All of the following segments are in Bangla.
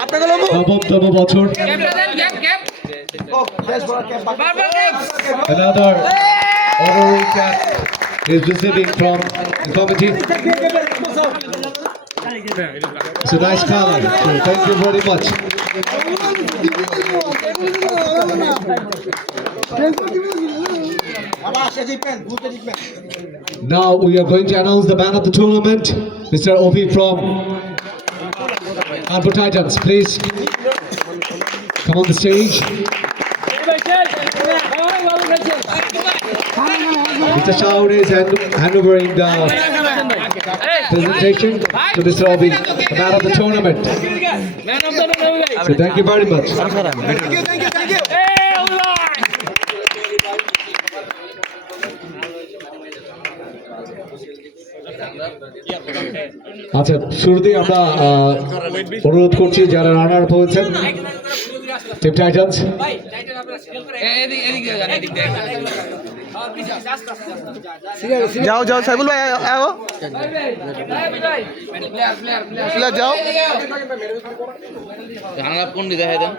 নবমতম বছর another honorary cap is receiving from the committee. It's a nice color, so thank you very much. Now we are going to announce the man of the tournament, Mr. Obi from Kanpur Titans. Please come on the stage. Mr. Shaur is handovering the presentation to Mr. Obi, the man of the tournament. So thank you very much. আচ্ছা, শুরুতেই আমরা অনুরোধ করছি যারা রানার আপ হয়েছেন টিম টাইটান্স, যাও যাও সাইবুল ভাই आओ যাও রানার আপ কোন দেখাই দেন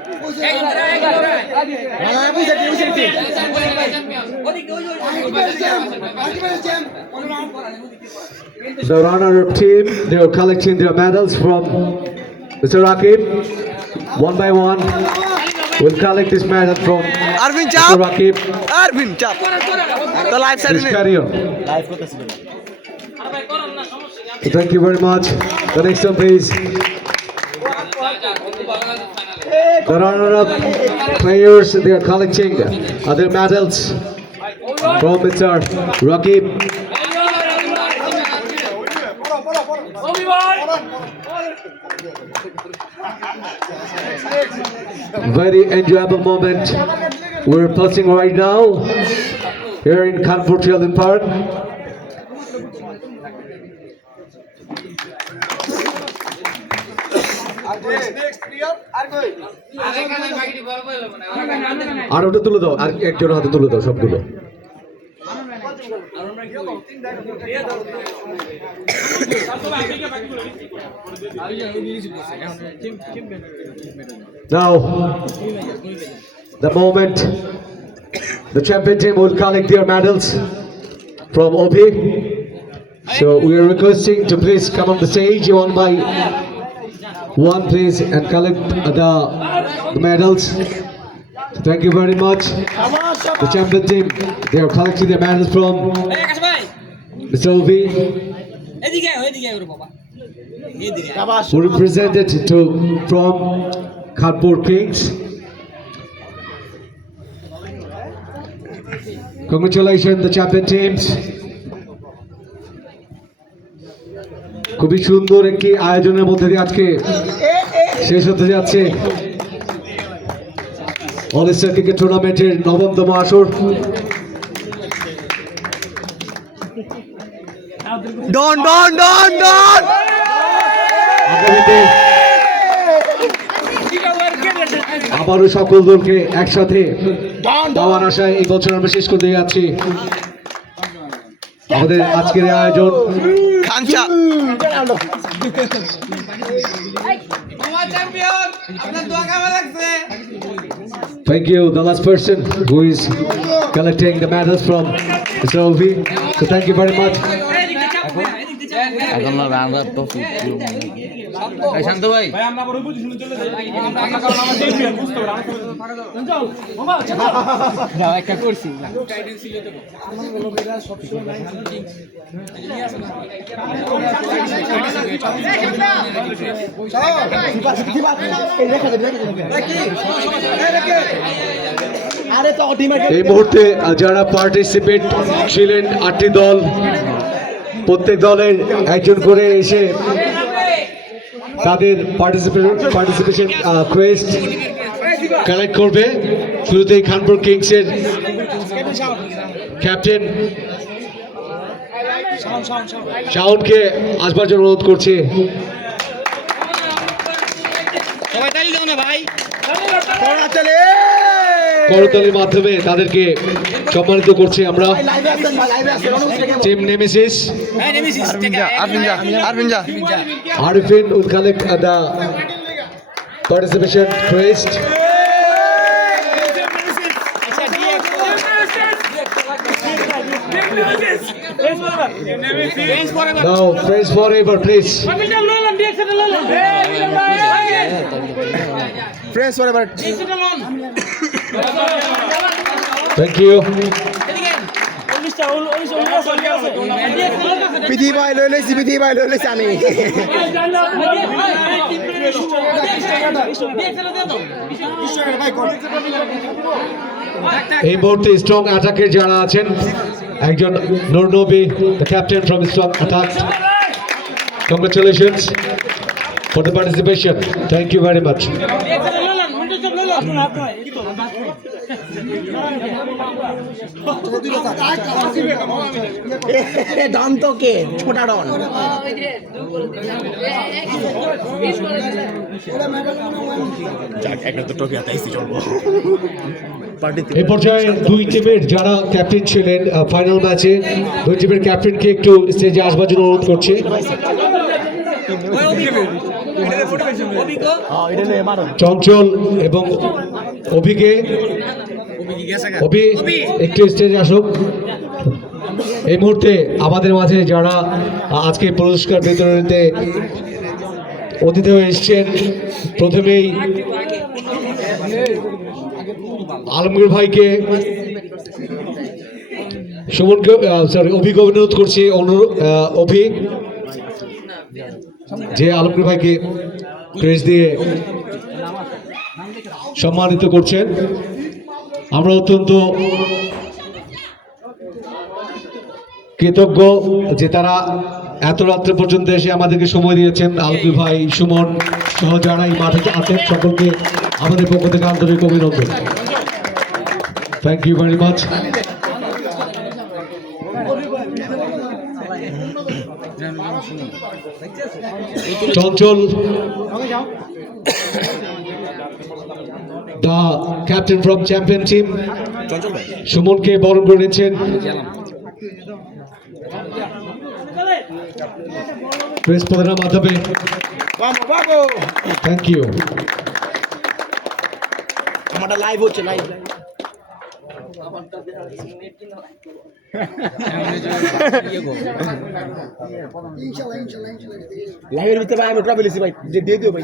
the runner-up team, they are collecting their medals from Mr. Rakib. One by one, we'll collect this medal from Arvin Mr. Chap. Rakib. Arvin Chap. The live His ceremony. career. So thank you very much. The next one, please. The runner-up players, they are collecting other medals from Mr. Rakib. Very enjoyable moment we're passing right now here in Kanpur Children's Park. আর ওটা তুলে দাও, আর একজন হাতে তুলে দাও সবগুলো। Now, the moment the champion team will collect their medals from OP. So we are requesting to please come on the stage one by one, please, and collect the medals. So thank you very much. The champion team, they are collecting their medals from Mr. OP, who represented from Kanpur Kings. Congratulations, the champion teams. খুবই সুন্দর একটি আয়োজনের মধ্যে দিয়ে আজকে শেষ হতে যাচ্ছে অল স্টার ক্রিকেট টুর্নামেন্টের ৯তম আসর। Don Don Don Don. আগামীতে আবারও সকল দলকে একসাথে পাওয়ার আশায় এই বছর আমরা শেষ করতে যাচ্ছি আমাদের আজকের এই আয়োজন। Kancha. Thank you, the last person who is collecting the medals from Mr. Ovi. So thank you very much. এখন রান আপ তো এই শান্ত ভাই আমরা বড় পজিশনে চলে যাই আমরা কারণ আমরা দেখি বুঝতে পারি আমরা চলো একটা করছি টাইটেন ছিল তো আমরা লোকেরা সব সময় লাইন নিয়ে আসে না এই মুহূর্তে যারা পার্টিসিপেট ছিলেন 8টি দল, প্রত্যেক দলের একজন করে এসে তাদের পার্টিসিপেশন ক্রেস্ট কালেক্ট করবে। শুরুতেই খানপুর কিংসের ক্যাপ্টেন শাওনকে আসবার জন্য অনুরোধ করছে। করতালির মাধ্যমে তাদেরকে সম্মানিত করছি আমরা। Team Nemesis Arifin will collect the participation praised. Now, friends forever, please. Friends forever. Thank you. পিথি ভাই লই লইছি পিথি ভাই লই লইছি আমি এই মুহূর্তে স্ট্রং অ্যাটাকের যারা আছেন একজন নূর নবী the captain from strong attack. Congratulations for the participation. Thank you very much. ডন তো কে ছোটা ডন একটা তো ট্রফি আতাইছি চলবো এই পর্যায়ে দুই টিমের যারা ক্যাপ্টেন ছিলেন ফাইনাল ম্যাচে দুই টিমের ক্যাপ্টেনকে একটু স্টেজে আসবার জন্য অনুরোধ করছি। চঞ্চল এবং অভিকে একটু স্টেজে আসুক। এই মুহূর্তে আমাদের মাঝে যারা আজকে পুরস্কার বিতরণীতে অতিথি হয়ে এসছেন, প্রথমেই আলমগীর ভাইকে সুমনকে অভিকে অনুরোধ করছি অভি যে আলমগীর ভাইকে ক্রেস্ট দিয়ে সম্মানিত করছেন। আমরা অত্যন্ত কৃতজ্ঞ যে তারা এত রাত্রে পর্যন্ত এসে আমাদেরকে সময় দিয়েছেন। আলমগীর ভাই, সুমন সহ যারা এই মাঠে আছেন সকলকে আমাদের পক্ষ থেকে আন্তরিক অভিনন্দন। Thank you very much. Chanchal the captain from champion team সুমনকে বরণ করে নিয়েছেন। প্রেস প্রদানের মাধ্যমে থ্যাংক ইউ। আমারটা লাইভ হচ্ছে লাইভ লাইভের ভিতরে ভাই আমি ট্রাভেল ভাই দিয়ে দিও ভাই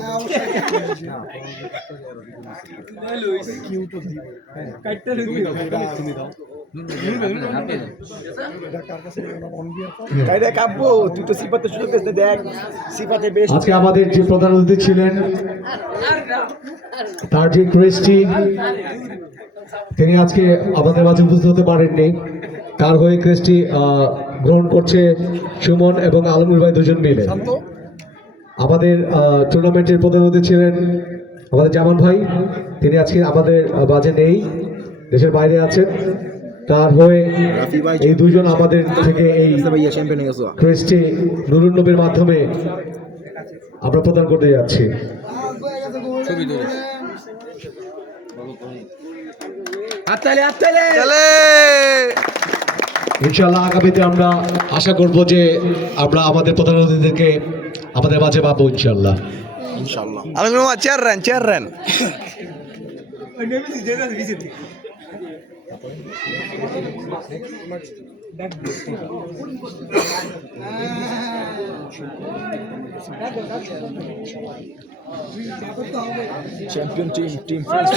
তুই তো সিফাতে শুরু করতে দেখ সিফাতে বেশ। আজকে আমাদের যে প্রধান অতিথি ছিলেন তার যে ক্রেস্টটি তিনি আজকে আমাদের মাঝে উপস্থিত হতে পারেননি। তার হয়ে ক্রেস্টটি গ্রহণ করছে সুমন এবং আলমগীর ভাই দুজন মিলে। আমাদের টুর্নামেন্টের প্রধান অতিথি ছিলেন আমাদের জামান ভাই, তিনি আজকে আমাদের মাঝে নেই, দেশের বাইরে আছেন। তার হয়ে এই দুজন আমাদের থেকে এই ক্রেস্টটি নুরুন নবীর মাধ্যমে আমরা প্রদান করতে যাচ্ছি। ইনশাআল্লাহ আগামীতে আমরা আশা করব যে আমরা আমাদের প্রধান অতিথিদেরকে আমাদের মাঝে পাবো ইনশাআল্লাহ। Alamgir chair run champion team friends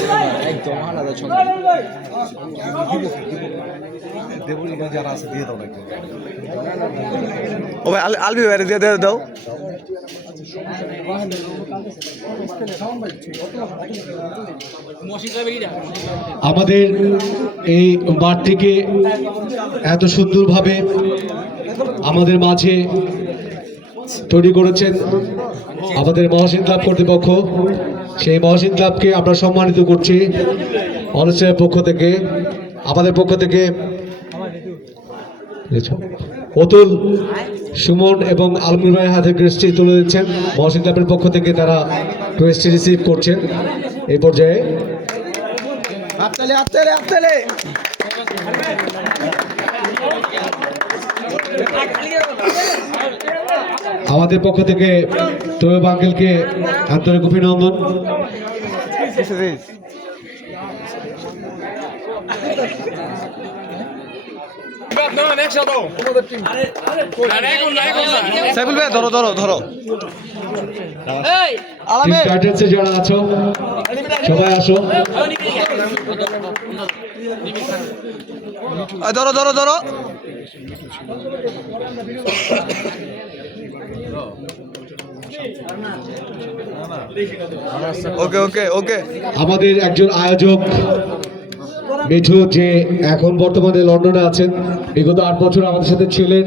একদম আলাদা ছন্দ। যারা আছে দিয়ে দাও ও ভাই আলবি ভাই দিয়ে দাও। আমাদের এই মাঠটিকে এত সুন্দরভাবে আমাদের মাঝে তৈরি করেছেন আমাদের মহসিন ক্লাব কর্তৃপক্ষ। সেই মহসিন ক্লাবকে আমরা সম্মানিত করছি অনুষ্ঠানের পক্ষ থেকে। আমাদের পক্ষ থেকে অতুল, সুমন এবং আলমগীর ভাইয়ের হাতে ক্রেস্টটি তুলে দিচ্ছেন। মহসিন ক্লাবের পক্ষ থেকে তারা ক্রেস্টটি রিসিভ করছেন। এই পর্যায়ে আমাদের পক্ষ থেকে তৈয়ব আঙ্কেলকে আন্তরিক অভিনন্দন। সাইফুল ভাই ধরো ধরো ধরো টিম টাইটান্সে যারা আছো সবাই আসো। ধরো ধরো ধরো ওকে ওকে ওকে আমাদের একজন আয়োজক মিঠু, যে এখন বর্তমানে লন্ডনে আছেন, বিগত 8 বছর আমাদের সাথে ছিলেন।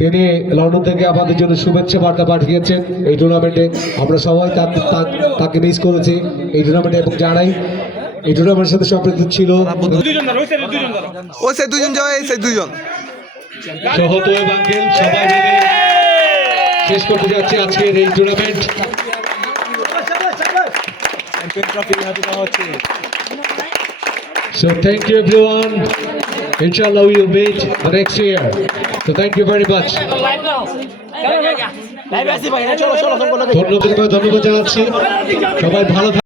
তিনি লন্ডন থেকে আমাদের জন্য শুভেচ্ছা বার্তা পাঠিয়েছেন এই টুর্নামেন্টে। আমরা সবাই তাকে মিস করেছি এই টুর্নামেন্টে, এবং যারাই এই টুর্নামেন্টের সাথে সম্পৃক্ত ছিল ও সে দুজন জয় সে দুজন সহ তৈয়ব আঙ্কেল সবাই মিলে শেষ করতে যাচ্ছে আজকের এই tournament. So thank you everyone. Inshallah we will meet the next year. So thank you very much. ধন্যবাদ জানাচ্ছি, সবাই ভালো থাকবেন।